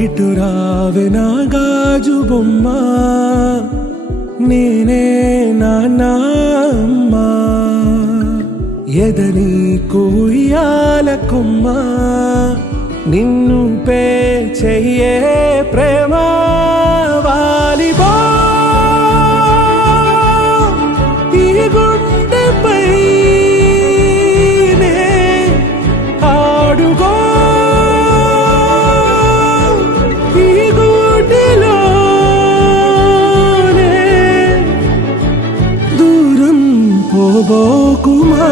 ఇటు రావే నా గాజు బొమ్మ, నేనే నాన్న అమ్మ, ఎదని కుయ్యాల కొమ్మ, నిన్ను పే చెయ్యే ప్రేమ వాలిబా ఈ గుండెపై ఆడుగో ఈ గుడిలోనే దూరం పోబోకుమా.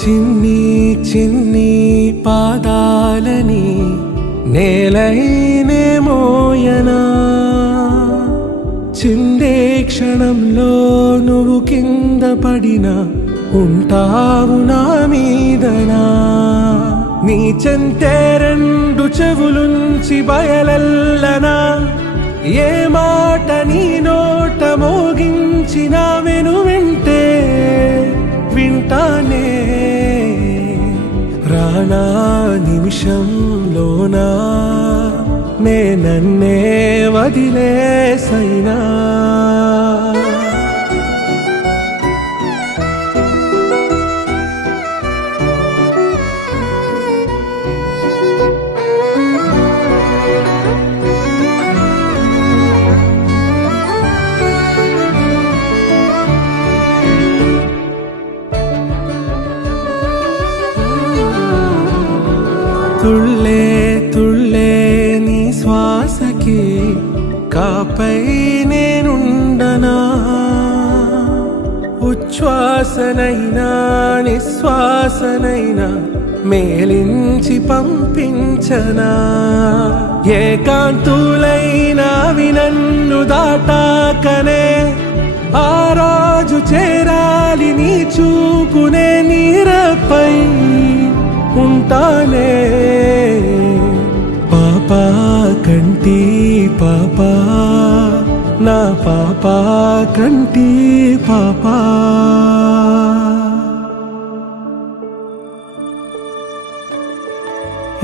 చిన్ని చిన్ని పాదాలని నేలైనే మోయనా, చిందే క్షణంలో నువ్వు కింద పడినా ఉంటావు నా మీదనా. నీ చెంతే రెండు చెవులుంచి బయలెల్లనా, ఏ మాట నీ నోట మోగించిన వెను వింటే వింటానే. రానా నిమిషంలోనా నే నన్నే వదిలేసైనా, తుళ్ళే తుళ్ళే నీ శ్వాసకి కాపై నేనుండనా, ఉచ్ఛ్వాసనైనా నిశ్వాసనైనా మేలించి పంపించనా. ఏకాంతులైనా వినన్ను దాటాకనే ఆ రోజు చేరాలి నీ చూపునే నీరపై ఉంటానే. పాపా కంటి పాపా నా పాపా కంటి పాపా.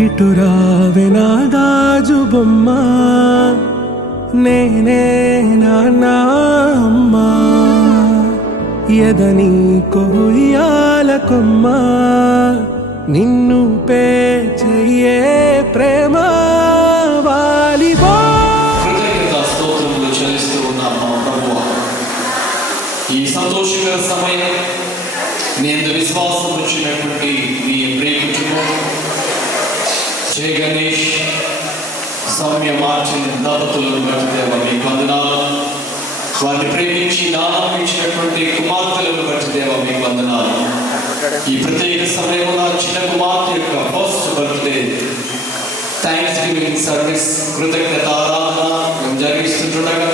ఇటు రావే నా గాజు బొమ్మ, నేనే నాన్న అమ్మ, ఎదని కొయ్యాల కొమ్మ, నిన్ను పే చెయ్యే ప్రేమ వాలిబా. స్తోత్రములు చెల్లిస్తూ ఉన్నాం మా ప్రభువా. ఈ సంతోషకర సమయం నేను విశ్వాసం వచ్చినటువంటి మీ ప్రియ కుటుంబం జయ గణేష్ సౌమ్య మార్చిన దంపతులను బట్టి దేవా మీకు వందనాలు. వారిని ప్రేమించి దానం ఇచ్చినటువంటి కుమార్తెలను బట్టి దేవా మీకు వందనాలు. ఈ ప్రత్యేక సమయంలో చిన్న కుమార్తె యొక్క first birthday thanks giving service కృతజ్ఞత ఆరాధన మేము జరిగిస్తుండగా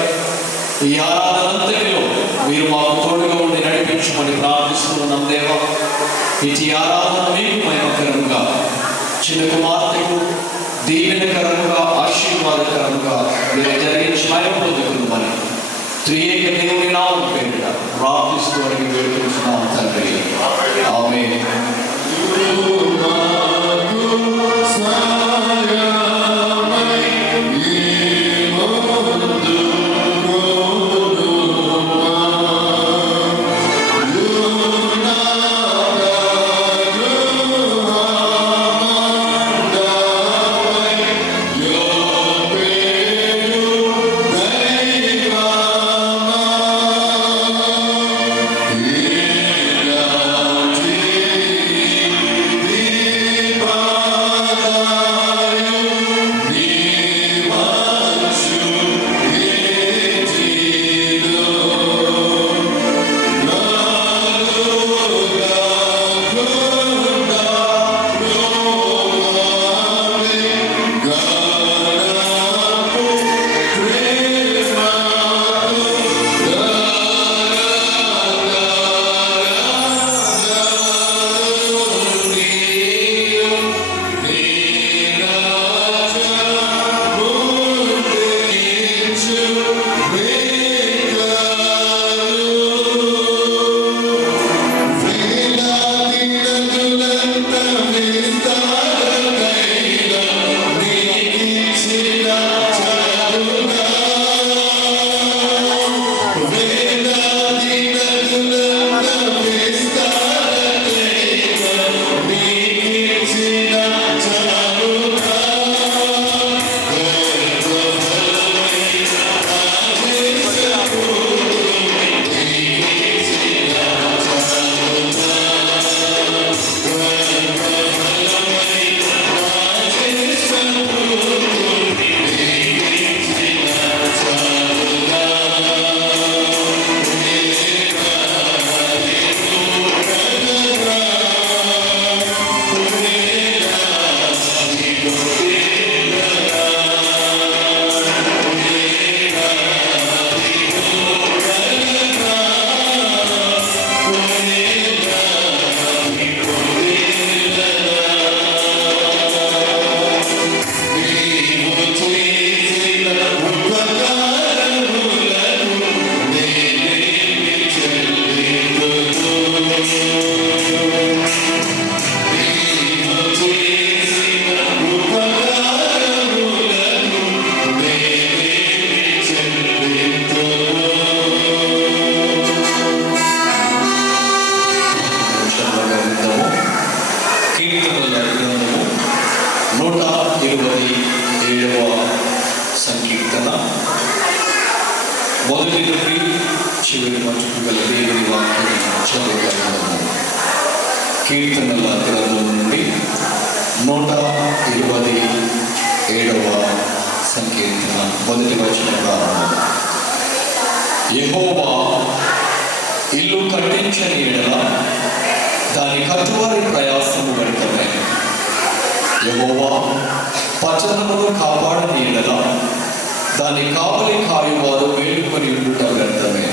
ఈ ఆరాధనంతటిలో మీరు మాకు తోడుగా ఉండి నడిపించమని ప్రార్థిస్తున్నాం దేవా. ఇటు ఆరాధన మీకు మహిమకరంగా చిన్న కుమార్తెకు దీవెనకరంగా ఆశీర్వాదకరంగా మీరు జరిగించి మహిమ పొందుకున్నామని త్రియేక దేవుని నామం పేరిట ప్రార్థిస్తూ అడిగి వేడుకుంటున్నాం తండ్రి. ఆమేన్. చివరి మటుకు గల దేవుని వాక్యం చదువుతాము. కీర్తనల గ్రంథం నుండి 127వ సంకీర్తన మొదటి వచనం ప్రారంభం. యెహోవా ఇల్లు కట్టించని ఎడల దాని కట్టువారి ప్రయాసము వ్యర్థమే. యెహోవా పట్టణమును కాపాడని ఎడల దాని కావలి కాయువారు వేడుకొని ఉండుట వ్యర్థమే.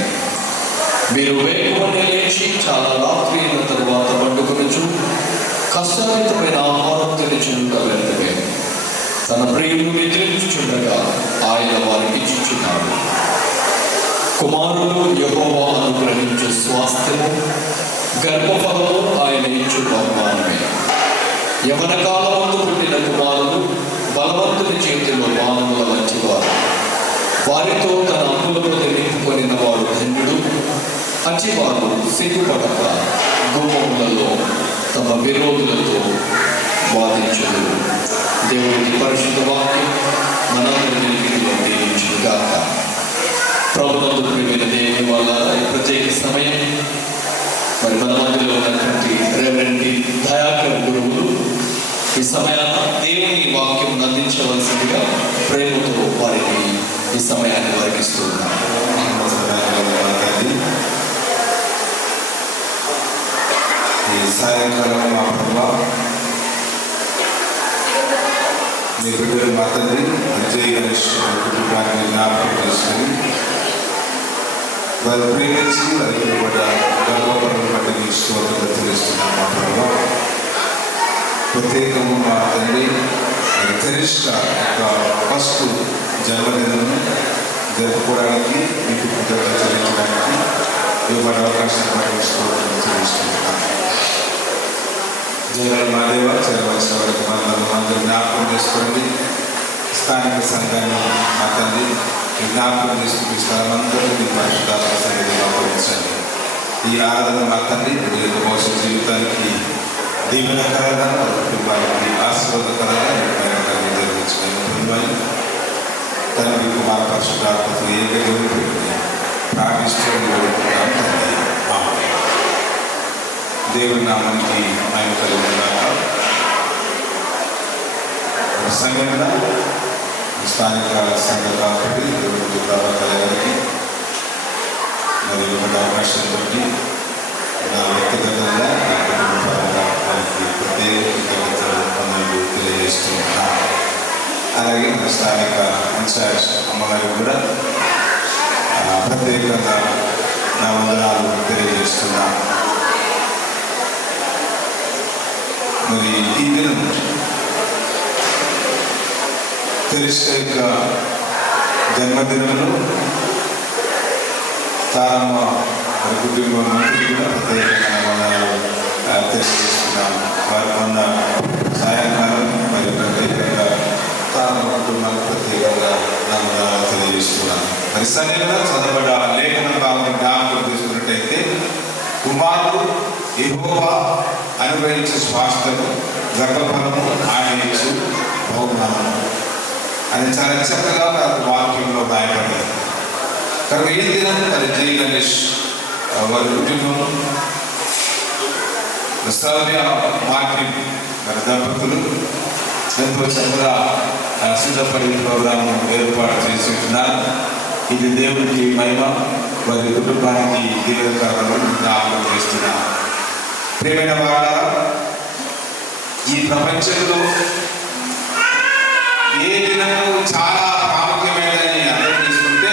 మీరు వేకువనే లేచి చాలా రాత్రి అయిన తరువాత పండుకొనుచు కష్టరహితమైన ఆహారం తినుచుండుట వ్యర్థమే. తన ప్రియులు నిద్రించుచుండగా ఆయన వారికి ఇచ్చుచున్నాడు. కుమారులు యెహోవా అనుగ్రహించు స్వాస్థ్యము, గర్భఫలము ఆయన ఇచ్చు బహుమానమే. యవన కాలమందు పుట్టిన కుమారులు బలవంతుని చేతిలో బాణముల వంటివారు. వారితో తన అప్పులను నింపుకొనిన వాడు ధన్యుడు. అచ్చివారు సిగ్గుపడక గుమ్మములలో తమ విరోధులతో వాదించుదురు. దేవుడికి పరిశుద్ధ వాక్యం మనందరినీ దీవించుగాక. ప్రభునందు ప్రియమైన దేవుని వల్ల ఈ ప్రత్యేక సమయం మరి మన మధ్యలో ఉన్నటువంటి రెవరెండ్ దయాకర్ గురువులు ఈ సమయాన దేవుని వాక్యం అందించవలసిందిగా ప్రేమతో వారికి ఈ సమయాన్ని వారికి ఇస్తున్నారు. ఈ సాయంకాలం మా ప్రభా మీ బిడ్డలు మా తండ్రి విజయ్ గణేష్ కుటుంబాన్ని జ్ఞాపకం చేసుకొని వారు ప్రేమించి వారికి ఇవ్వబడ్డ గర్వపరం బట్టి మీ స్తోత్రాలు తెలుస్తున్నాం మా ప్రభా. ప్రత్యేకము మా తండ్రి గరిష్ట ఫస్ట్ జన్మదినం జరుపుకోవడానికి మీకు కృతజ్ఞత చెల్లించడానికి ఇవ్వబడ్డ అవకాశం బట్టి స్తోత్రాలు తెలుస్తున్నాం. జనరల్ మాదేవ చేరవలసిన వారికి అందరూ జ్ఞాపకం చేసుకోండి. స్థానిక సంఘాన్ని మా తండ్రి జ్ఞాపకం చేసుకుని స్థలమందరూ మీ పరిశుద్ధాత్మ సన్నిధిలో అప్పగించండి. ఈ ఆరాధన మా తండ్రి మీ యొక్క భవిష్యత్ జీవితానికి దీవెనకరంగా వారి కుటుంబానికి ఆశీర్వాదకరంగా నిర్వహించుకుని తండ్రి కుమార పరిశుద్ధాత్మతో ఏకదేవుని పెట్టుకుని ప్రార్థిస్తూ వేడుకుంటాం తండ్రి. దేవుని నామానికి ఆయన కలిగినాక సంఘంగా స్థానిక సంఘ కాబట్టి దేవుడి ప్రభావాల గారికి మరియు ఒక అవకాశం బట్టి నా వ్యక్తిగతంగా నా కుటుంబ పరంగా వారికి ప్రత్యేక కృతజ్ఞతలు తెలియజేస్తున్నాను. అలాగే మన స్థానిక ఇన్ఛార్జ్ అమ్మగారికి కూడా ప్రత్యేకంగా నా వందనాలు తెలియజేస్తున్నాను. మరి ఈ దినం తెరిష్ట యొక్క జన్మదినంలో తారమ్మ వారి కుటుంబం నుండి కూడా ప్రత్యేకమైన వందనాలు తెలియజేస్తున్నాము. వారి మొన్న సాయంకాలం మరియు ప్రత్యేకంగా తారమ్మ కుటుంబానికి ప్రత్యేకంగా నా వందనాలు తెలియజేస్తున్నాను. మరి సరైన చదవబడ్డ లేఖన భావన జ్ఞాపకం తీసుకున్నట్టయితే కుమారుడు యెహోవా అనుగ్రహించే స్వాస్థ్యము, గర్భఫలము ఆయన ఇచ్చు బహుమానము అని చాలా చక్కగా నాకు వాక్యంలో రాయబడింది. కనుక ఈ దినం మరి జై గణేష్ వారి కుటుంబం సౌర్య మార్కెట్ మరి దంపతులు ఎంతో చక్కగా సిద్ధపడి ప్రోగ్రాము ఏర్పాటు చేసి ఉంటున్నారు. ఇది దేవుడికి మహిమ, వారి కుటుంబానికి దీవెనకరములను జ్ఞాపకం చేస్తున్నారు. ప్రియమైన వారా, ఈ ప్రపంచంలో ఏ దినము చాలా ప్రాముఖ్యమైనదని అర్థం చేసుకుంటే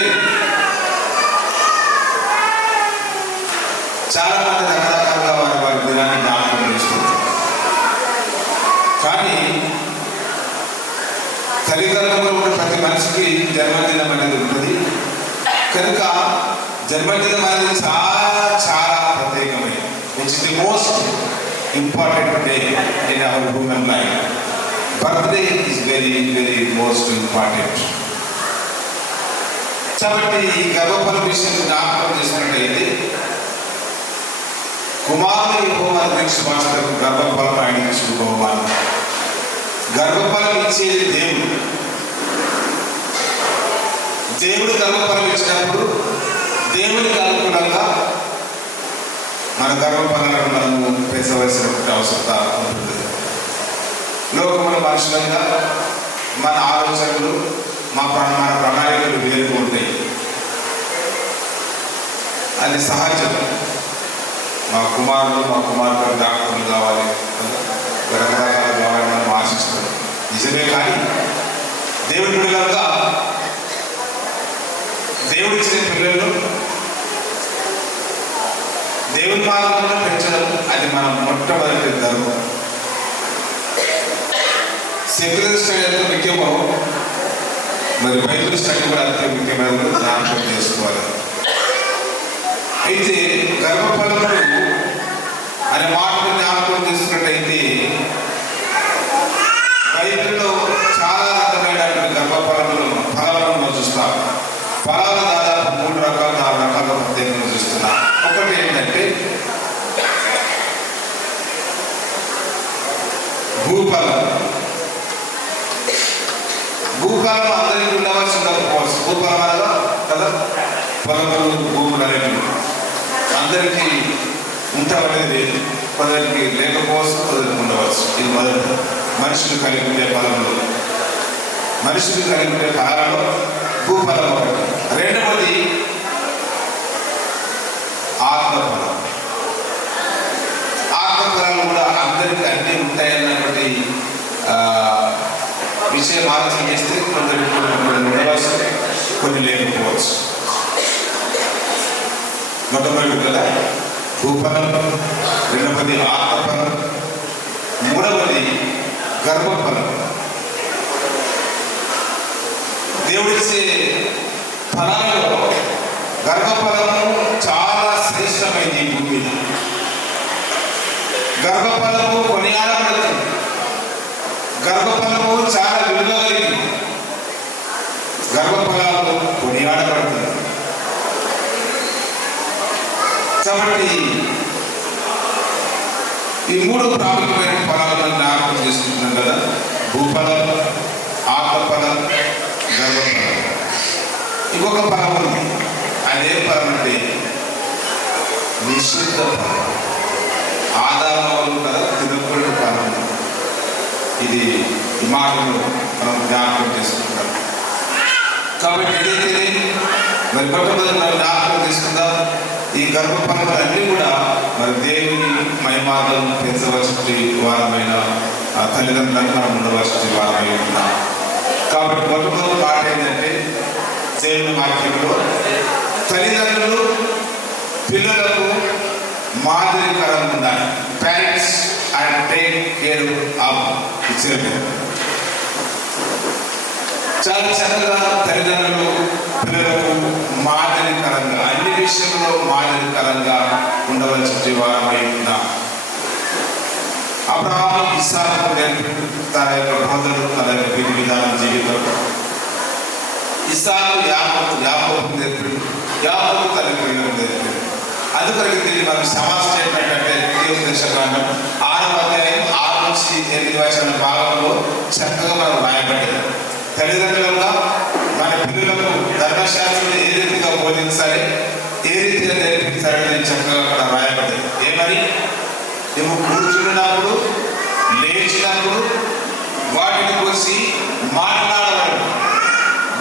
చాలా మంది రకరకాలుగా వారి దినాన్ని జ్ఞాపకం చేసుకుంటారు. కానీ తల్లిదండ్రులు ఉన్న ప్రతి మనిషికి జన్మదినం అనేది ఉంటుంది. కనుక జన్మదినం అనేది చాలా చాలా ప్రత్యేకమైనది. It's the most important day in our human life. Birthday is very, very most important. కాబట్టి ఈ గర్భఫల విషయం జ్ఞాపకం చేసినట్టయితే కుమారుడు యెహోవా స్వాస్థ్యం, గర్భఫలం ఆయన బహుమానం. గర్భఫలం ఇచ్చేది దేవుడు. దేవుడు గర్భఫలం ఇచ్చినప్పుడు దేవుడికి అనుకున్న గర్వఫలాలను మనము పెంచవలసినటువంటి అవసరత ఉంటుంది. లోకముల మనుషులంగా మన ఆలోచనలు మన ప్రణాళికలు వేరుగా ఉంటాయి. అది సహజం. మా కుమారుడు మా కుమార్తెలు డాక్టర్లు కావాలి, రకరకాలు కావాలని మనం ఆశిస్తాం. నిజమే. కానీ దేవుడి పిల్లలుగా దేవుడిచ్చిన పిల్లలు దేవుని మార్గంలో పెంచడం అది మన మొట్టమొదటి ధర్మం. సెక్యులర్ స్టడీ ఎంత ముఖ్యమో మరి బైబిల్ స్టడీ కూడా అంతే ముఖ్యమైన జ్ఞాపకం చేసుకోవాలి. అయితే గర్భఫలములు అనే మాటలు జ్ఞాపకం చేసుకున్నట్టయితే బైబిల్లో చాలా రకమైనటువంటి ఫలాలను మనం చూస్తాం. ఫలాలు దాదాపు 3 రకాలు 4 రకాలుగా ప్రత్యేకంగా చూస్తున్నాం. ఒకటి ఏంటంటే భూఫలం. భూఫలం అందరికీ ఉండవలసి ఉండకపోవచ్చు. భూఫలం అనగా కదా పొలములు భూములు అనేవి అందరికీ ఉంటామనేది లేదు. కొందరికి లేకపోవచ్చు, కొందరికి ఉండవచ్చు. ఇది మొదటి. మనుషులు కలిగి ఉండే ఫలంలో భూఫలం ఒకటి. రెండవది ఆత్మఫలం. ఆత్మఫలాలు కూడా అందరికీ అన్నీ ఉంటాయన్నటువంటి విషయం ఆలోచన చేస్తే కొందరికి ఉండవచ్చు, కొన్ని లేకపోవచ్చు. మొట్టమొదటి కదా భూఫలం, రెండవది ఆత్మఫలం, మూడవది గర్భఫలం. దేవుడిచ్చే ఫలాలలో గర్భఫలము చాలా శ్రేష్టమైంది. ఈ భూమి మీద గర్భఫలము కొనియాడబడుతుంది. గర్భఫలము చాలా విలువ కలిగింది. గర్భఫలాలు కొనియాడబడుతుంది. కాబట్టి ఈ 3 ప్రాముఖ్యమైన ఫలాలను జ్ఞాపకం చేసుకుంటున్నాం కదా. భూఫలం, ఆత్మఫలం, గర్భఫలం. ఇంకొక ఫలం ఉంది. అదే ఫలం అంటే నిషిద్ధ ఫలం. ఆదాము కదా తినకూడని ఫలం. ఇది ఈ మాటలు మనం జ్ఞాపకం చేసుకుంటాం. కాబట్టి ఏదైతే మరి మొట్టమొదటి మనం జ్ఞాపకం చేసుకుందాం. ఈ గర్భఫలములన్నీ కూడా మరి దేవుని మహిమార్గం పెంచవలసిన వారమైన తల్లిదండ్రులను మనం ఉండవలసిన వారమై ఉన్నాం. కాబట్టి మొట్టమొదటి మాట ఏంటంటే దేవుని వాక్యంలో తల్లిదండ్రులు పిల్లలకు మాదిరికరంగా ఉండాలి. Parents and take care of children. చాలా చక్కగా తల్లిదండ్రులు పిల్లలకు మాదిరికరంగా అన్ని విషయంలో మాదిరికరంగా ఉండవలసిన వారమై ఉన్నాం. అబ్రహాము ఇస్సాకు నేర్పిండు తన యొక్క బోధనలు, తన యొక్క విధి విధానం జీవితం. ఇస్సాకు యాకోబుకు నేర్పిండు, యాకోబు తన పిల్లలకు నేర్పిండు. అందుకని దీన్ని మనం సమాజ్ స్టేట్మెంట్ అంటే దేశకాండం 6వ అధ్యాయం 6 నుంచి 8 వచనాల భాగంలో చక్కగా మనం రాయబడ్డది. తల్లిదండ్రులుగా మన పిల్లలకు ధర్మశాస్త్రం ఏ రీతిగా బోధించాలి, ఏ రీతిగా నేర్పించాలని చక్కగా అక్కడ రాయబడ్డది. ఏమని? నువ్వు కూర్చున్నప్పుడు, లేచినప్పుడు వాటిని కోసి మాట్లాడవాలి.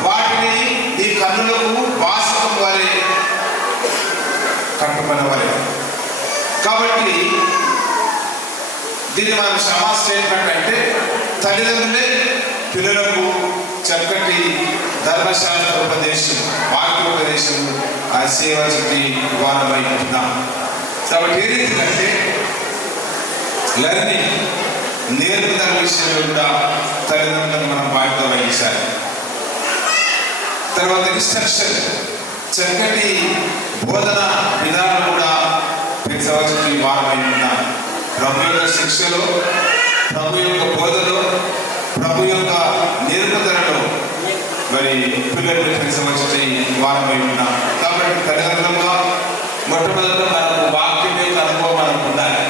వాటిని నీ కన్నులకు వాసకం వలె కట్టుకున్నవారే. కాబట్టి దీన్ని మనం సమాజ్ స్టేట్మెంట్ అంటే తల్లిదండ్రులే పిల్లలకు చక్కటి ధర్మశాస్త్ర ఉపదేశం, వాక్యోపదేశం ఆ సేవ చుట్టి వారమై ఉంటున్నాం. కాబట్టి ఏ రీతికంటే లెర్నింగ్ నేర్పుదల విషయంలో కూడా తల్లిదండ్రులను మనం బాధ్యత వహించాలి. తర్వాత ఇన్స్ట్రక్షన్, చక్కటి బోధన విధానం కూడా పెంచవలసిన వారమై ఉన్నాం. ప్రభు యొక్క శిక్షలో, ప్రభు యొక్క బోధలో, ప్రభు యొక్క నేర్పుదలలో మరి పిల్లలు పెంచవలసిన వారమై ఉన్నాం. కాబట్టి తల్లిదండ్రులుగా మొట్టమొదట మనకు వాక్యం యొక్క అనుభవం మనకు ఉండాలి.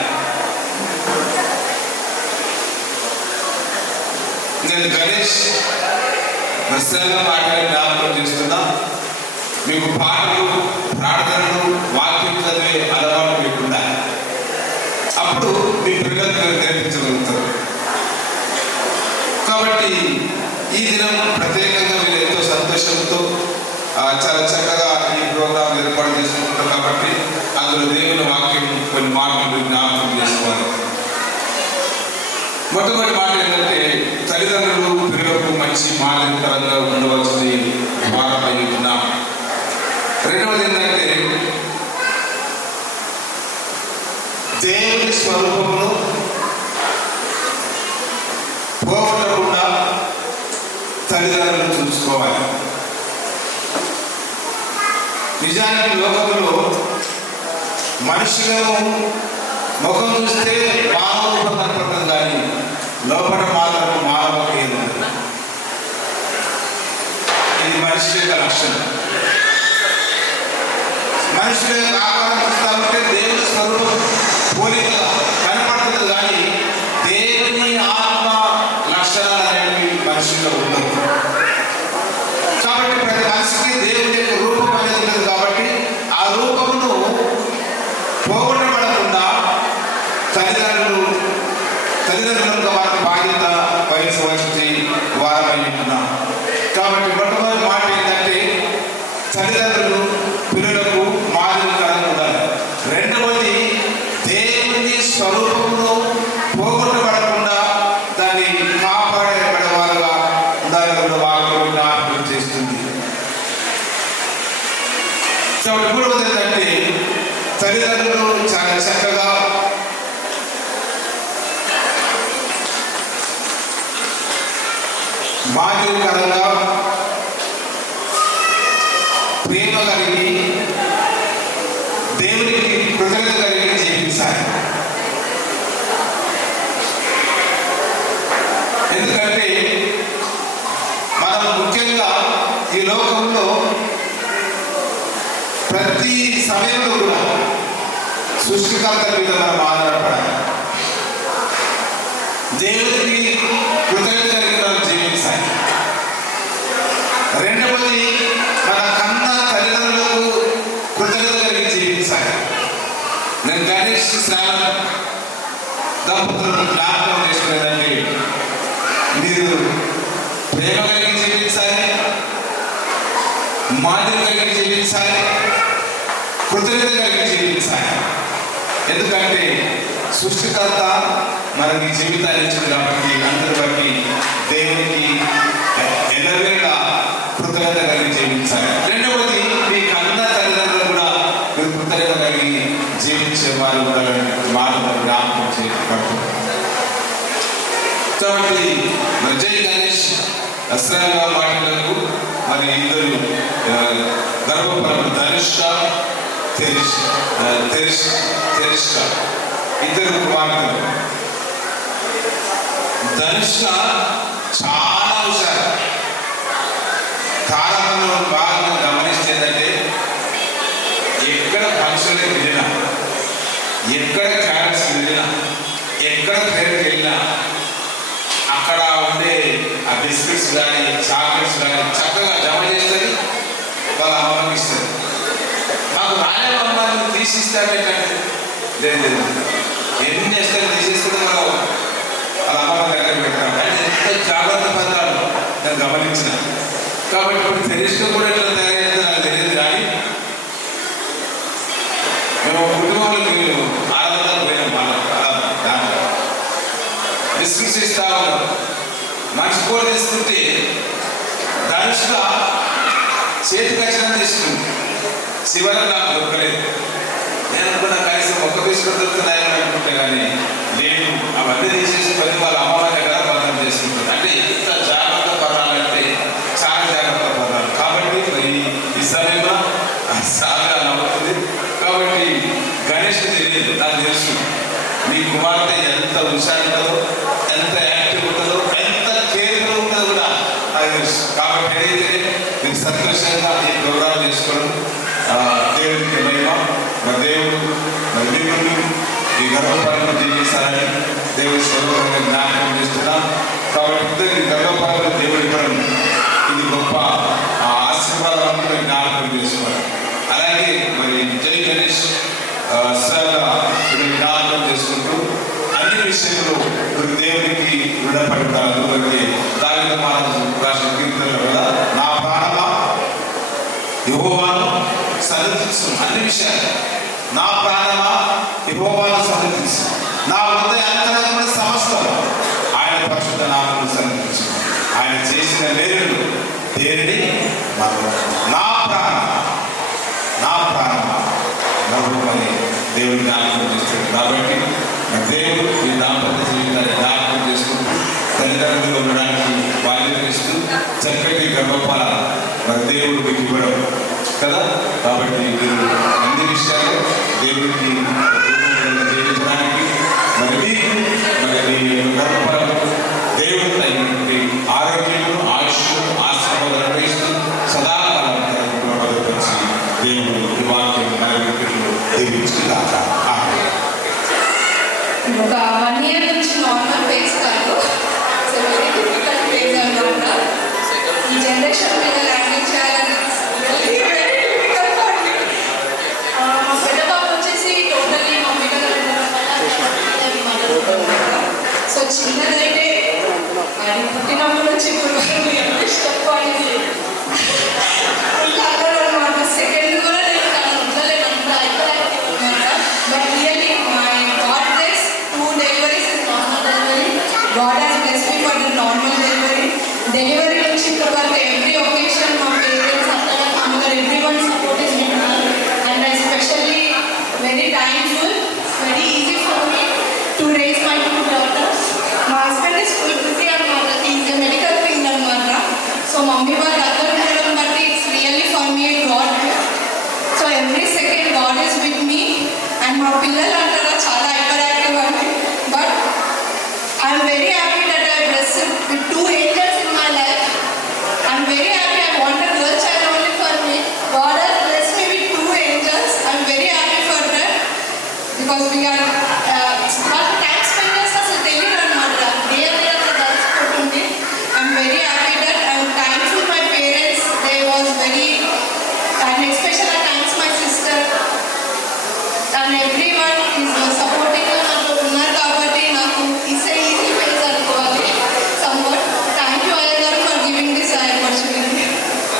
నేను గణేష్ మత్స్యంగా పాటలు జ్ఞాపకం చేస్తున్నా. మీకు పాటలు, ప్రార్థనలు, వాక్యం చదివే అలవాటు మీకు ఉండాలి. చాలా చక్కగా ఈ ప్రోగ్రాం ఏర్పాటు చేసుకుంటాం కాబట్టి అందులో దేవుని వాక్యం కొన్ని మాటలు జ్ఞాపకం చేసుకోవాలి. మొట్టమొదటి మాట ఏంటంటే తల్లిదండ్రులు పిల్లలకు మంచి మాదిరికరంగా ఉండవలసింది వారమై ఉన్నాం. రెండవది ఏంటంటే దేవుని స్వరూపమును పోగొట్టకుండా తల్లిదండ్రులు చూసుకోవాలి. నిజానికి లోకంలో మనుషులను ముఖం చూస్తే మానవ కనపడుతుంది కానీ లోపల మాత్రం మానవకేది. ఇది మనిషి యొక్క లక్షణం. మనుషుల యొక్క ఆకారం చూస్తా ఉంటే దేవుని స్వరూపం పోలిక కనపడుతుంది కానీ దేవుని ఆత్మ లక్షణాలు అనేవి మనుషుల్లో ఉండవు. కాబట్టి ప్రతి మనిషికి దేవుని యొక్క రూపం అనేది ఉంటుంది. కాబట్టి ఆ రూపమును పోగొట్టబడకుండా తల్లిదండ్రులకు వారి బాధ్యత వహించవలసింది వారమై ఉంటున్నాం. కాబట్టి మొట్టమొదటి మాట ఏంటంటే తల్లిదండ్రులు పిల్లలకు మాదిరికరంగా ఉండాలి. రెండవది దేవుని స్వరూపమును పోగొట్టబడకుండా దాన్ని కాపాడబడేవారుగా ఉండాలని కూడా వాక్యం జ్ఞాపకం చేస్తుంది. కాబట్టి మూడవది ఏంటంటే తల్లిదండ్రులు చాలా చక్కగా మాదిరికరంగా ప్రేమ కలిగి దేవునికి కృతజ్ఞత కలిగి జీవించాలి. ఎందుకంటే మనం ముఖ్యంగా ఈ లోకంలో ప్రతి సమయంలో కూడా సృష్టికర్త మీద మనం ఆధారపడాలి. దేవునికి కృతజ్ఞత కలిగి మనం జీవించాలి. రెండవది మన కన్న తల్లిదండ్రులకు కృతజ్ఞత కలిగి జీవించాలి. నేను గణేష్ శ్రావణ్ దంపతులకు జ్ఞాపకం చేసుకునేదంటే మీరు ప్రేమ కలిగి జీవించాలి, మాదిరి కలిగి జీవించాలి, కృతజ్ఞత కలిగి జీవించాలి. ఎందుకంటే సృష్టికర్త మనకి జీవితాన్ని ఇచ్చింది కాబట్టి అందరి బట్టి దేవునికి ఎల్లవేళ కృతజ్ఞత కలిగి జీవించాలి. రెండవది మీ కన్న తల్లిదండ్రులు కూడా మీరు కృతజ్ఞత కలిగి జీవించే వారు కూడా మాటలు జ్ఞాపకం చేయబడుతుంది. కాబట్టి మరి జై గణేష్ అస్రాంగా మాటలకు మరి ఇద్దరు గర్భఫలం ధనుష్క తెరిష్క ఇద్దరు కుమార్తెలు. ధనుష్క చాలా హుషారు. కాలంలో బాగా గమనిస్తే ఏంటంటే ఎక్కడ ఫంక్షన్లకు వెళ్ళినా, ఎక్కడ క్యారెట్స్ వెళ్ళినా, ఎక్కడ ఫేర్కి వెళ్ళినా అక్కడ ఉండే ఆ బిస్కెట్స్ కానీ చాక్లెట్స్ కానీ చక్కగా జమ చేస్తుంది, వాళ్ళ అమ్మకి ఇస్తుంది. మాకు రాయల అమ్మాయిని తీసిస్తామేంటంటే లేదు ఎన్ని ఇస్తారు తీసేస్తుంది వాళ్ళ అమ్మ దగ్గర పెట్టాం. అంటే ఎంత జాగ్రత్త పత్రాలు నేను గమనించిన. కాబట్టి ఇప్పుడు తెలిసిన కూడా ఎట్లా తయారైతే నాకు తెలియదు. కానీ మేము కుటుంబాలకు ఆరాధన పోయినాం. దాంట్లో బిస్కెట్స్ ఇస్తా ఉన్నాం. మనిషి కూడా తీసుకుంటే ధనుష్గా చేతికి వచ్చిన తీసుకుంది. శివరాలు నాకు దొరకలేదు. నేను అనుకున్నా కనీసం ఒక్క బిస్కెట్ దొరుకుతున్నాయని అనుకుంటే కానీ లేదు. అవన్నీ తీసేసి పది వాళ్ళ అమ్మ దగ్గర భద్రం చేసుకుంటారు. అంటే ఎంత జాగ్రత్త పడాలంటే చాలా జాగ్రత్త పడాలి. కాబట్టి మరి ఈ సమయంలో సాగా నవ్వుతుంది. కాబట్టి గణేష్కి తెలియదు, నాకు తెలుసు మీ కుమార్తె ఎంత హుషారు ఉంటుందో, ఎంత యాక్టివ్ ఉంటుందో, ఎంత కేర్ఫుల్ ఉంటుందో కూడా నాకు తెలుసు. కాబట్టి ఏదైతే మీకు సంతోషంగా ఈ ప్రోగ్రాం చేసుకోవడం దేవుడికి మహిమ. మరి దేవుడు మరి మిమ్మల్ని ఈ గర్భఫలంలో జీవిస్తారని దేవుడి స్వరూపంగా జ్ఞాపకం చేస్తున్నాం. కాబట్టి ఇద్దరికి గర్భఫలంలో దేవుడి ఇవ్వడం ఇది గొప్ప ఆశీర్వాదాలను జ్ఞాపకం చేసుకోవాలి. అలాగే మరి జై గణేష్ జ్ఞాపకం చేసుకుంటూ అన్ని విషయంలో దేవునికి రుణపడతారు. దావిద మహారాజు రాసిన కీర్తనలు కదా, నా ప్రాణమా సన్నిధించు. అన్ని విషయాలు నా ప్రాణమా యెహోవాను సన్నిధించు, నా హృదయ అంతరంగమున సమస్తం ఆయన పరిశుద్ధ నామమును సన్నిధించు. ఆయన చేసిన మేలులు దేనిని నా ప్రాణమా నవ్వుమని దేవుడు జ్ఞాపకం చేస్తాడు. కాబట్టి దేవుడు ఈ దాంపత్య జీవితాన్ని జ్ఞాపకం చేసుకుంటూ తల్లిదండ్రులు ఉండడానికి బాధ్యత ఇస్తూ చక్కటి గర్భఫల మరి దేవుడు మీకు ఇవ్వడం కదా. కాబట్టి మీరు అన్ని విషయాలు దేవుడికి జీవించడానికి మరి మీకు మరి మీ గర్భఫలం దేవుడు తగినటువంటి ఆరోగ్యం ఆయుష్ను ఆశీర్వాదాలు అనుభవిస్తూ సదాకాలం భద్రపరిచి దేవుడు ఈ వాక్యం దీవించుగాక. ఒక 1 year నుంచి నార్మల్ ఫేస్ కాదు, సో వెరీ డిఫికల్ట్ ఫేజ్ అనమాట. ఈ జనరేషన్ మీద ల్యాండింగ్ చేయాలని వెరీ వెరీ డిఫికల్ట్ అండి. మా పెద్ద బాబు వచ్చేసి టోటలీ మమ్మీ గారు ఉండడం వల్ల సో చిన్నదైతే ఆయన పుట్టినప్పటి నుంచి ఇప్పుడు ఎంత ఇష్టం అనేది అనమాట. సెకండ్ కూడా నేను తను ఉండలేదు అంత అయిపోయాక్టివ్ అనమాట. But really my God bless 2 deliveries is normal delivery. God has blessed me for the normal delivery. Delivery నుంచి ఇప్పటి వరకు ఎవ్రీ ఒకేషన్ మా పేరెంట్స్ అక్కడ అమ్మగారు everyone support is with me and I specially very thankful. Very easy for me to raise my 2 daughters. మా husband is full busy అనమాట. Is a medical field అనమాట. So mummy వాళ్ళ దగ్గర ఉండడం బట్టి it's really for me God gift. So every second God is with me. And మా పిల్లలు అంటారా చాలా హైపర్ యాక్టివ్ అండి. But I'm very happy that I blessed with 2 angels in my life. I'm very happy. I want a girl child only for me. God has blessed me with 2 angels. I'm very happy for that because we are వాళ్ళు time spend చేస్తే అసలు తెలియదు అనమాట. దేవుడి అట్లా కలిసిపోతుంది. I'm very happy that I'm thankful my parents. They was very and especial I thanks my sister and everyone is supporting నాకు ఉన్నారు కాబట్టి నాకు ఇట్స్ ఈజీ ఫేస్ అనుకోవాలి సమ్వాట్. థ్యాంక్ యూ అయ్య గారు ఫర్ గివింగ్ దిస్ ఆపర్చునిటీ.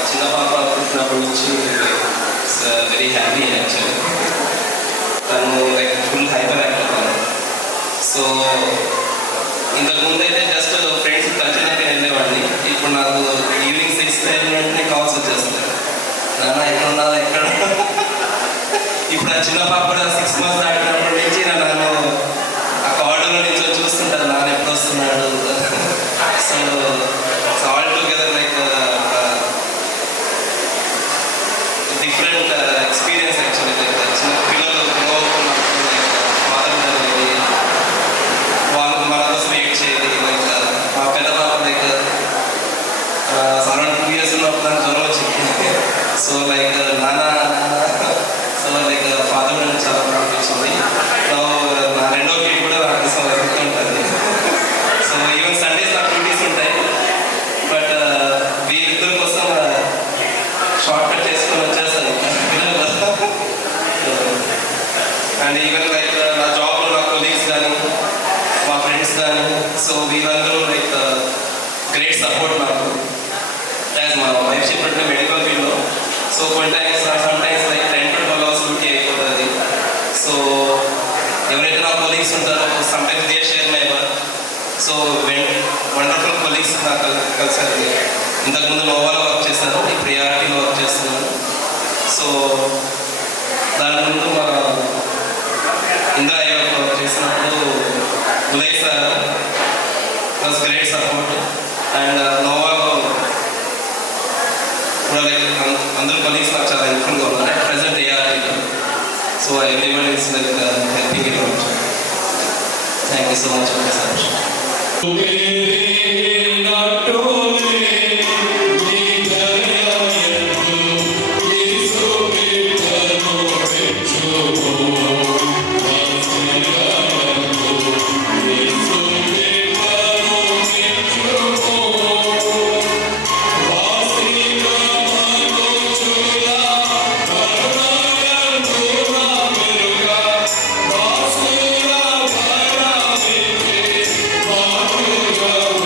చిన్న పాప పుట్టినప్పటి నుంచి వెరీ హ్యాపీ యాక్చువల్లీ. తను లైక్ ఫుల్ హైపర్ యాక్టివ్ తను. సో ఇంతకుముందు అయితే జస్ట్ ఫ్రెండ్స్ కలిసినట్టు వెళ్ళేవాడిని. ఇప్పుడు నాకు ఈవినింగ్ 6 వెంటనే కాల్స్ వచ్చేస్తాయి, నాన్న ఎక్కడున్నా ఎక్కడ. ఇప్పుడు ఆ చిన్న పాప కూడా 6 months దాటినప్పటి నుంచి నన్ను ఆ కార్డులో నుంచి చూస్తుంటారు, నాన్న ఎప్పుడు వస్తున్నాడు. So all together like different experience actually. Like చిన్న పిల్లలు గ్రో అవుతున్నప్పుడు లైక్ ఫాదర్ వాళ్ళు మన కోసం వెయిట్ చేయాలి. లైక్ మా పెద్ద పాప లైక్ అరౌండ్ 2 years ఉన్నప్పుడు నాకు జ్వరం వచ్చింది. సో లైక్ నాన్న సో లైక్ ఫాదర్ నుంచి చాలా ప్రాబ్లమ్స్ నా రెండో కిడ్ కూడా నాకు ఉంటుంది. సో ఈవెన్ సండేస్ నాకు డ్యూటీస్ ఉంటాయి. బట్ వీళ్ళిద్దరి కోసం షార్ట్ కట్ చేసుకొని వచ్చేస్తాను పిల్లల కోసం. అండ్ ఈవెన్ లైక్ నా జాబ్లో నా కొలీగ్స్ కానీ మా ఫ్రెండ్స్ కానీ సో వీళ్ళందరూ లైక్ గ్రేట్ సపోర్ట్ నాకు. యాజ్ మా వైఫ్ చెప్పినట్టు మెడికల్ ఫీల్డ్లో సో కొన్ని times sometimes like 10 to 12 hours duty అయిపోతుంది. సో ఎవరైతే నా కొలీగ్స్ ఉంటారో sometimes they share my work. So wonderful colleagues నాకు కలిసారు. ఇంతకుముందు నోవాలో వర్క్ చేశాను, ఇప్పుడు ఏఆర్టీలో వర్క్ చేస్తున్నాను. సో దాని ముందు మా ఇందిరా వర్క్ చేసినప్పుడు Uday sir was great support. And నోవాలో కూడా లైక్ అందరూ కొలీగ్స్ నాకు చాలా హెల్ప్ఫుల్గా ఉన్నారు. ప్రజెంట్ ఏఆర్టీలో so everyone is like helping it out. Thank you so much for this opportunity. Thank you.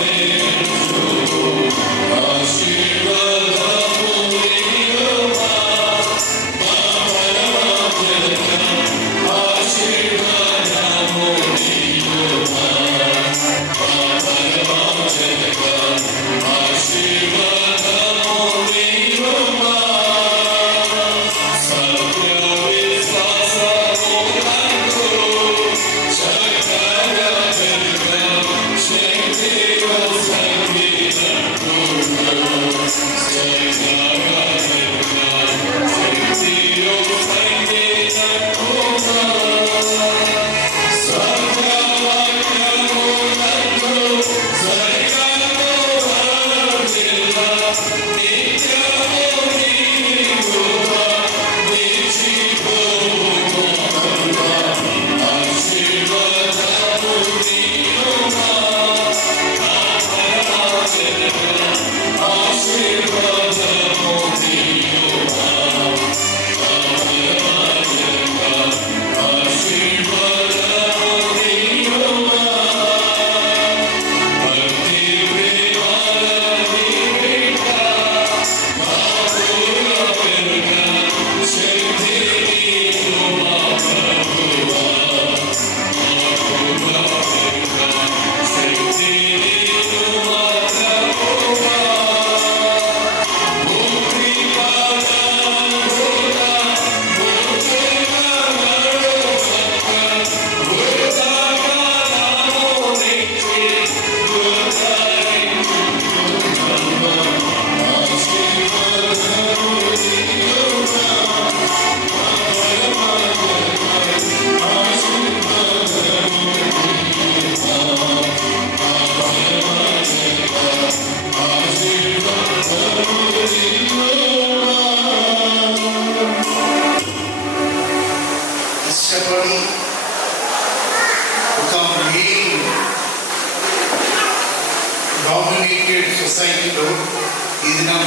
దినం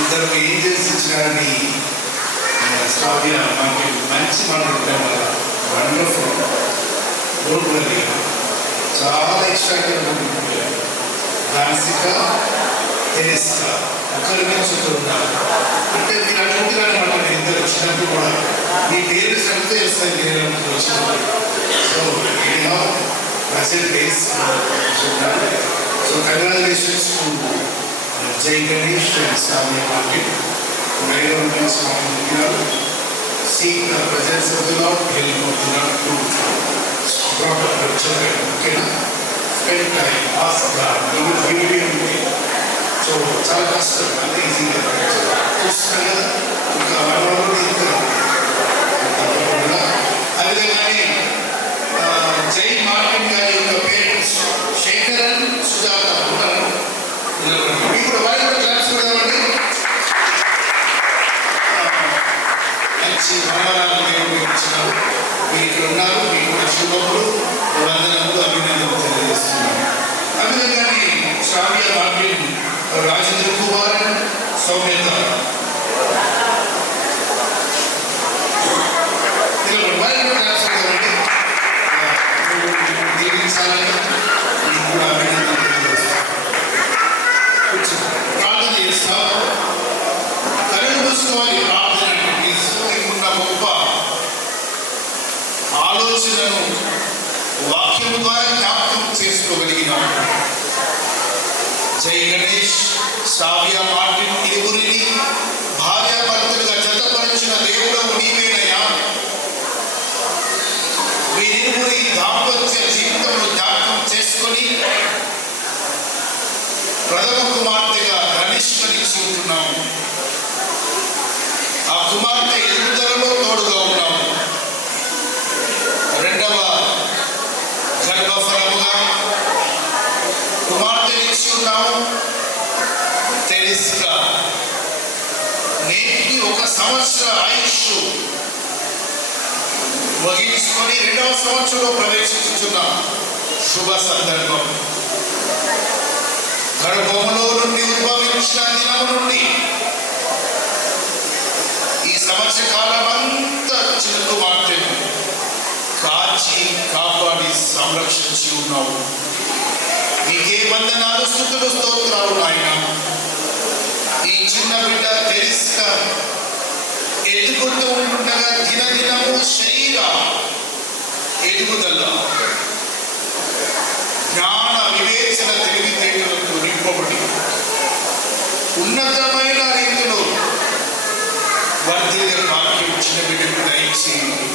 ఇద్దరు ఏంజల్స్ ఇచ్చినారని శ్రావ్య మనకి మంచి మాట్లాడటం వల్ల వండర్ఫుల్ రోడ్ వల్ల చాలా ఎక్స్ట్రాక్టివ్ దానిసిక తెరిస్కా ఒకరి నుంచి ఉన్నారు. అంటే మీరు అటువంటి అనమాట ఇద్దరు వచ్చినప్పుడు కూడా మీ పేరు శ్రద్ధ చేస్తాయి మీరు వచ్చినప్పుడు. So present days so congratulations to Jai Ganesh and Shravya market. Seek the presence of the Lord, help of the Lord to drop up your children. Okay, spend time, ask God, He will give you everything. So, చాలా కష్టం, అంత ఈజీగా చూస్తున్నాం కదా, ఇంకా మనవాళ్ళు ఇంకా తప్పకుండా. అదేవిధంగానే జై మార్కెట్ గారి యొక్క పేరెంట్స్ శేఖరన్ సుజాత ఉన్నారు. ఇప్పుడు వారి కూడా క్లాస్ పెడదామండి. మంచి మనవరాలు ఉపయోగించినారు. మీరు ఇక్కడ ఉన్నారు, మీకు కూడా శుభములు వందనములు అభినందనలు తెలియజేస్తున్నారు. అదేవిధంగానే శ్రావ్య మార్కెట్ రాజేంద్ర కుమార్ సౌమ్యత దీవించాలని మీకు కూడా అభినందనలు తెలియజేస్తాను. ప్రార్థన చేస్తాం. కరెంట్ చూసుకోవాలి. ప్రార్థన మీకున్న గొప్ప ఆలోచనను వాక్యం ద్వారా జ్ఞాపకం చేసుకోగలిగిన జై గణేష్ శ్రావ్య మార్టిన్ ఇరువురిని భార్యాభర్తలుగా జతపరిచిన దేవుడవు నీవేనయ్యా. వీరిరువురి దాంపత్య జీవితంలో జ్ఞాపకం చేసుకొని ప్రథమ కుమార్తెగా ఘనిష్ఠనిచ్చి ఉంటున్నాము. ఆ కుమార్తె ఎదుగుదలలో తోడుగా ఉన్నాము. రెండవ గర్భఫలముగా కుమార్తెనిచ్చి ఉన్నాము. తెరిస్కా నేటికి 1 సంవత్సర ఆయుష్ ముగించుకొని 2వ సంవత్సరంలో ప్రవేశించుతున్నాం. శుభ సందర్భం. గర్భములో నుండి ఉద్భవించిన దినము నుండి ఈ సంవత్సర కాలం అంతా చిన్న కుమార్తెను కాచి కాపాడి సంరక్షించి ఉన్నావు. నీకే వందనాలు, స్తుతులు, స్తోత్రాలు నాయన. ఈ చిన్న బిడ్డ తెరిస్కా ఎదుగుతూ ఉండగా దినదినము శరీర ఎదుగుదల, జ్ఞాన వివేచన తెలివితేటలకు నింపబడి ఉన్నతమైన రీతిలో వర్ధిల్లే భాగ్యం చిన్న బిడ్డకు దయచేయండి.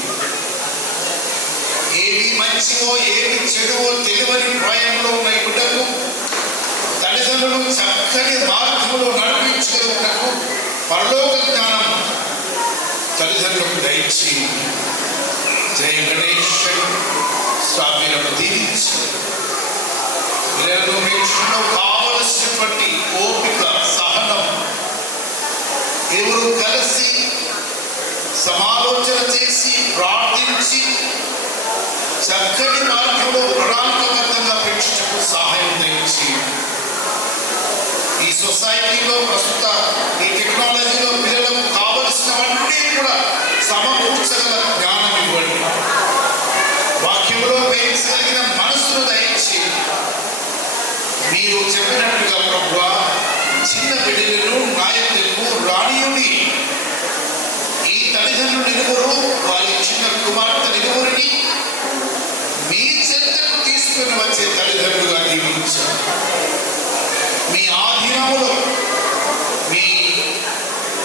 ఏవి మంచివో ఏవి చెడువో తెలియని ప్రాయంలో ఉన్న ఈ బిడ్డకు తల్లిదండ్రులు చక్కని మార్గంలో నడిపించగలుగుటకు పరలోక జ్ఞానం తల్లిదండ్రులకు దయచేయండి. జయ గణేష్ శ్రావ్యను దీవించి పిల్లలను పెంచడంలో కావలసినటువంటి ఓపిక, సహనం, ఎవరు కలిసి సమాలోచన చేసి ప్రార్థించి చక్కని మార్గంలో ప్రణాళికబద్ధంగా పెంచుటకు సహాయం తెచ్చి ఈ సొసైటీలో ప్రస్తుత ఈ టెక్నాలజీలో పిల్లలకు కావలసినవన్నీ కూడా సమకూర్చగల జ్ఞానం ఇవ్వండి. వాక్యంలో పెంచగలిగిన మనసును దయచి మీరు చెప్పినట్టుగా ప్రభువా చిన్న బిడ్డలను నాయకులకు రానియుడి. ఈ తల్లిదండ్రులు ఇరువురు వారి చిన్న కుమార్తె ఇరువురిని మీ చెంతకు తీసుకుని వచ్చే తల్లిదండ్రులుగా దీవించారు. మీ ఆధీనములో మీ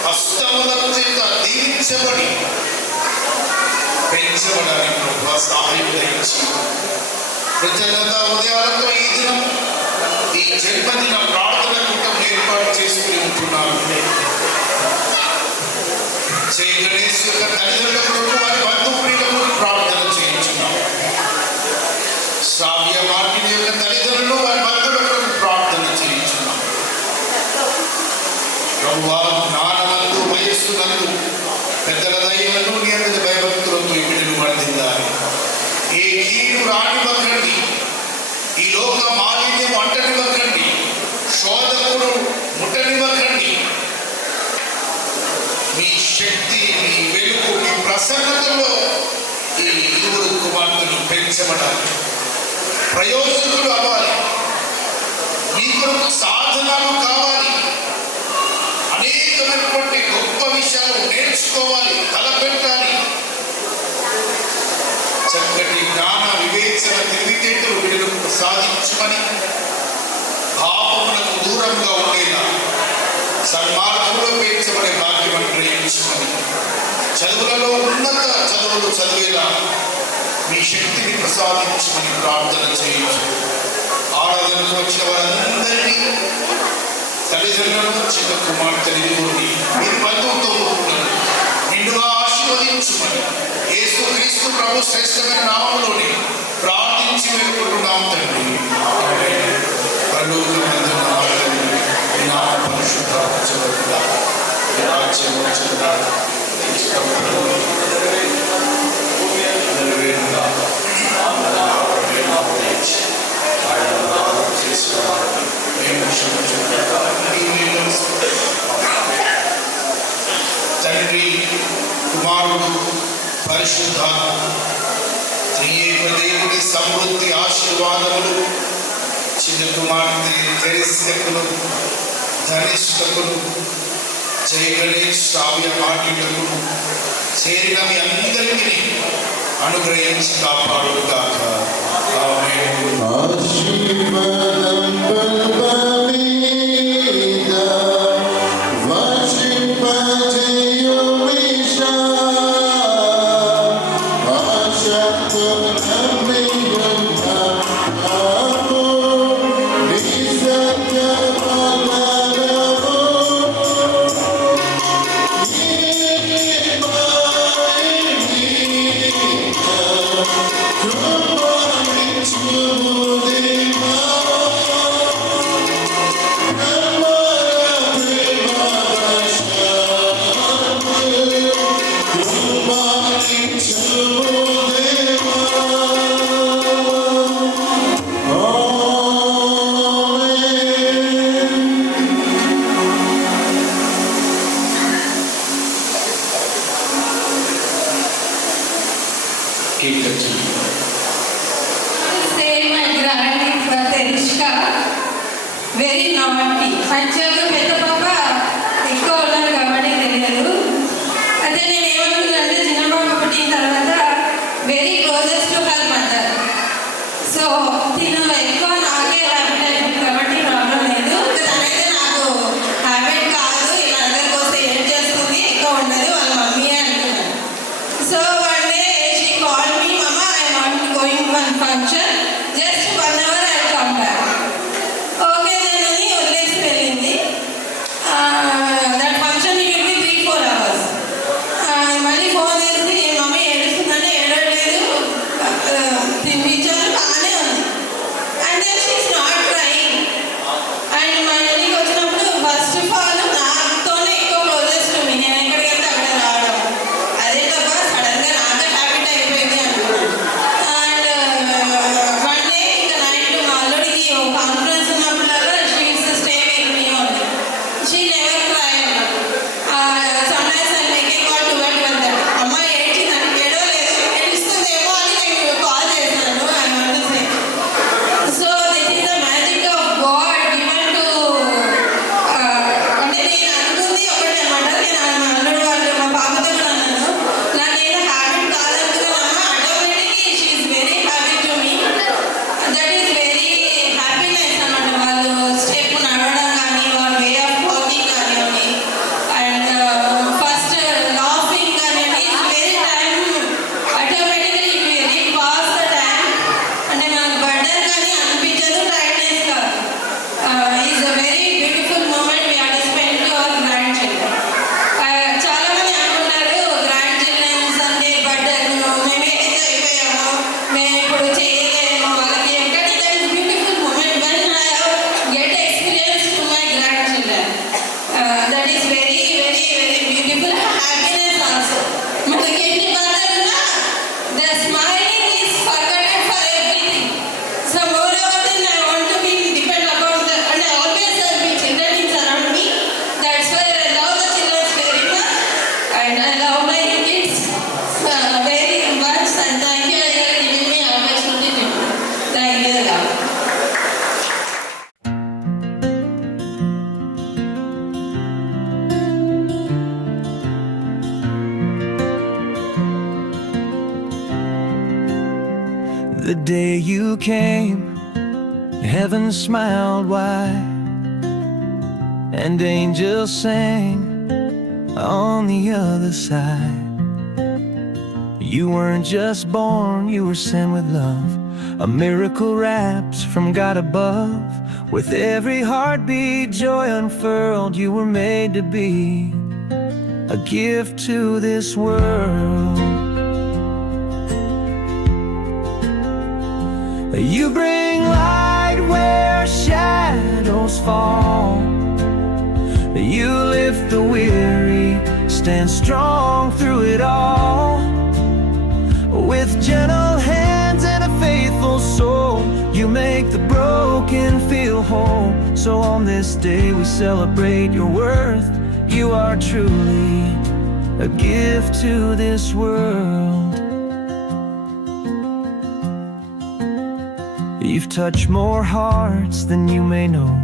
హస్తముల చేత దీవించబడి పెంచబడానికి ప్రభువా సహాయం దయచి కృతజ్ఞత ఉదయాలతో ఈ దినం ఈ జన్మదిన ప్రార్థన కూటం ఏర్పాటు చేసుకుని ఉంటున్నాను. జై గణేష్ యొక్క తల్లిదండ్రుల కొరకు వారి బంధుప్రియులకు ప్రార్థన చేయించున్నాం. శ్రావ్య మార్టిన్ యొక్క తల్లిదండ్రులు వారి బంధువుల కొరకు ప్రార్థన చేయించున్నాం. ప్రభువా జ్ఞానమందు వయస్సునందు పెద్దల దయలను నియమిత భయభక్తులతో ఈ బిడ్డలు వర్ధిల్లాలి. ఏ కీడు రానివ్వకండి, ఈ లోక మాలిన్యం అంటనివ్వకండి, శోధకుడు ముట్టని ఉపయోగించబడాలి, ప్రయోజకులు అవ్వాలి, మీ కొరకు సాధనాలు కావాలి, అనేకమైనటువంటి గొప్ప విషయాలు నేర్చుకోవాలి, తలపెట్టాలి. చక్కటి జ్ఞాన వివేచన తెలివితేటలు వీళ్ళకు సాధించమని, పాపములకు దూరంగా ఉండేలా సన్మార్గంలో పేర్చబడే భాగ్యం అనుగ్రహించమని, చదువులలో ఉన్నత చదువులు చదివేలా మీ శక్తిని ప్రసాదించమని ప్రార్థన చేయొచ్చు. ఆరాధనకు వచ్చిన వారందరినీ, తల్లిదండ్రులను, చిన్న కుమార్తెని మీరు బంధువుతో నిండుగా ఆశీర్వదించుమని యేసు క్రీస్తు ప్రభు శ్రేష్టమైన నామములోని ప్రార్థించి వేడుకుంటున్నాం తండ్రి. పరలోకమందున్న మా తండ్రి, నీ నామం పరిశుద్ధపరచబడుగాక, నీ రాజ్యం వచ్చుగాక, నీ చిత్తం నెరవేరుగాక. తండ్రి, కుమారుడు, పరిశుద్ధాత్మ త్రియేక దేవుని సమృద్ధి ఆశీర్వాదములు చిన్న కుమార్తె తెరిసెకులు, ధనిష్టకులు, జయ గణేష్ శ్రావ్య మాటిలకు చేరిన మీ అందరికీ అనుగ్రహించి కాపాడుగాక. ఆమేన్. ఆశీర్వాదం బలమీద వర్షింపజేయుమిషా, ఆశతో నమ్మియున్నాము, నీ సత్యవలనము Say my granny for Terishka, very naughty. Actually, పెద్ద పాప ఎక్కువ ఉన్నారు కాబట్టి తెలియదు. అదే నేను ఏమనుకున్నానంటే చిన్న పాప పుట్టిన తర్వాత very closest to her mother. So తిను ఎక్కువ నాకే హ్యాబిట్ అయిపోయింది కాబట్టి ప్రాబ్లం లేదు. తనైతే నాకు హ్యాబిట్ కాదు, ఇలా దగ్గరకు వస్తే ఏం చేస్తుంది, ఎక్కువ ఉండదు, వాళ్ళ మమ్మీ అనుకున్నాను. So one day she called me, Mama, I am going one function, just 1 hour I will come back. Okay, then అని వదిలేసి వెళ్ళింది. The day you came, heaven smiled wide, and angels sang on the other side. You weren't just born, you were sent with love, a miracle wrapped from God above. With every heartbeat, joy unfurled, you were made to be a gift to this world. You bring light where shadows fall. You lift the weary, stand strong through it all. With gentle hands and a faithful soul, you make the broken feel whole. So on this day we celebrate your worth. You are truly a gift to this world. You've touched more hearts than you may know,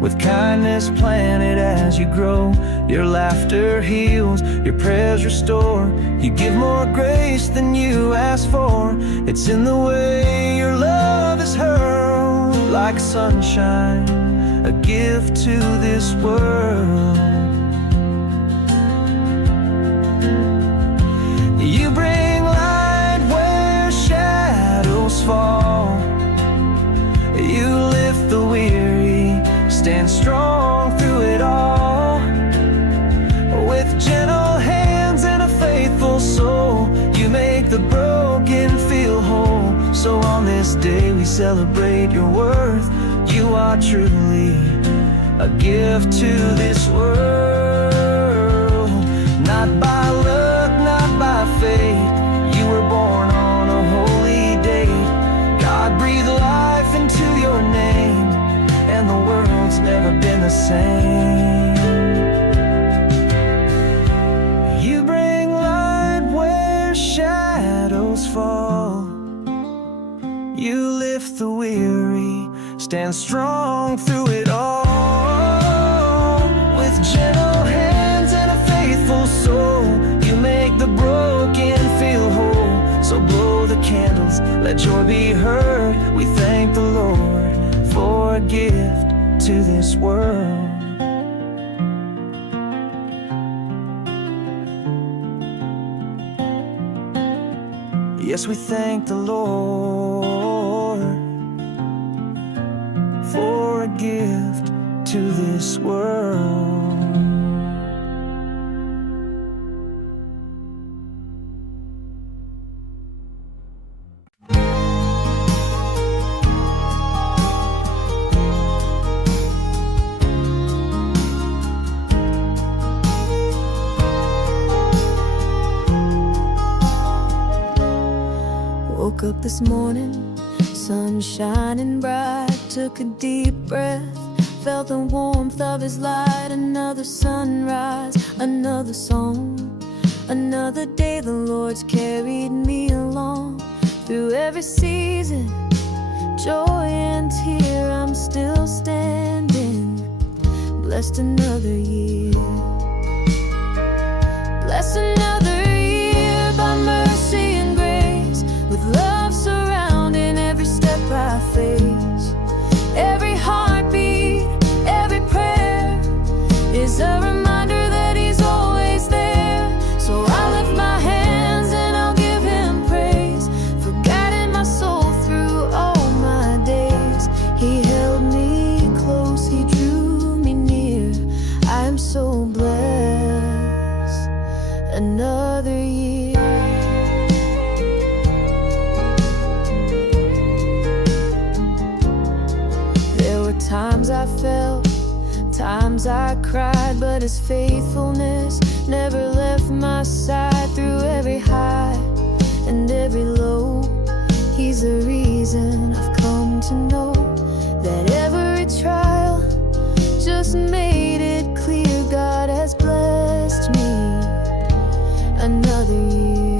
with kindness planted as you grow. Your laughter heals, your prayers restore. You give more grace than you ask for. It's in the way your love is hurled, like sunshine, a gift to this world. You bring light where shadows fall. You lift the weary, stand strong through it all. With gentle hands and a faithful soul, you make the broken feel whole. So on this day we celebrate your worth. You are truly a gift to this world. Not by luck, not by fate, you were born on a holy date. God breathed life into your name, and the world's never been the same. You bring light where shadows fall. You lift the weary, stand strong through it all. With gentle hands and a faithful soul, you make the broken feel whole. So blow the candles, let joy be heard. We thank the Lord for a gift to this world. Yes, we thank the Lord for a gift to this world. Woke up this morning, sun shining bright. Took a deep breath, felt the warmth of his light. Another sunrise, another song, another day the Lord's carried me along. Through every season, joy and tear, I'm still standing. Blessed another year, blessed another year by mercy and grace, with love surrounding every step I face. Every heartbeat, every prayer is a reminder that he's always there. So I lift my hands and I'll give him praise for guiding my soul through all my days. He held me close, he drew me near. I am so blessed. Another year. Times I fell, times I cried, but his faithfulness never left my side. Through every high and every low, he's the reason I've come to know that every trial just made it clear God has blessed me. Another year,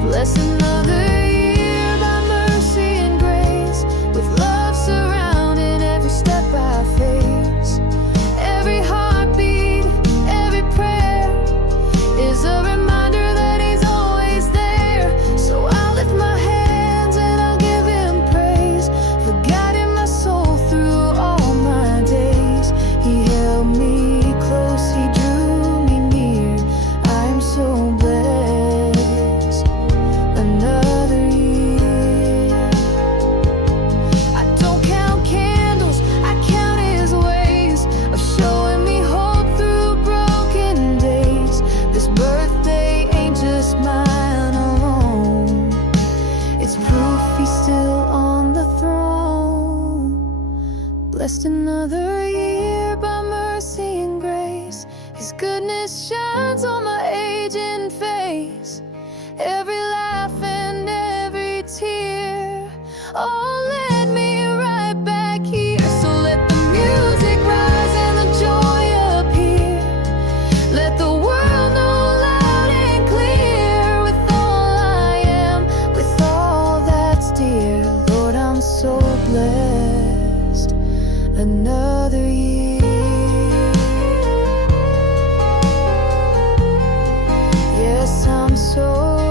bless another year by mercy and grace, with love surrounding every step I face. Every heartbeat, every prayer I'm so